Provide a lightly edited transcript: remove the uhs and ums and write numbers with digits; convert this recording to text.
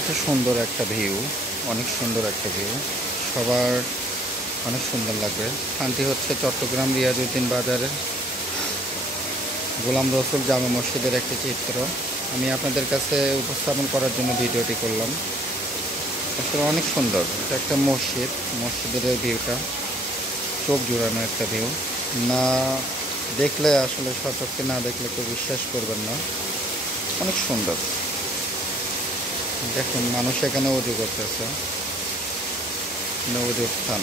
এত সুন্দর একটা ভিউ, অনেক সুন্দর একটা ভিউ, সবার অনেক সুন্দর লাগবে। স্থানটি হচ্ছে চট্টগ্রাম রিয়াজউদ্দিন বাজারের গোলাম রসুল জামে মসজিদের একটি চিত্র আমি আপনাদের কাছে উপস্থাপন করার জন্য ভিডিওটি করলাম। আসলে অনেক সুন্দর, এটা একটা মসজিদ, মসজিদের ভিউটা চোখ জুড়ানো একটা ভিউ। না দেখলে আসলে সচক্ষে না দেখলে কেউ বিশ্বাস করবেন না, অনেক সুন্দর। দেখুন মানুষ এখানে উজু করতেছে, অজুর স্থান।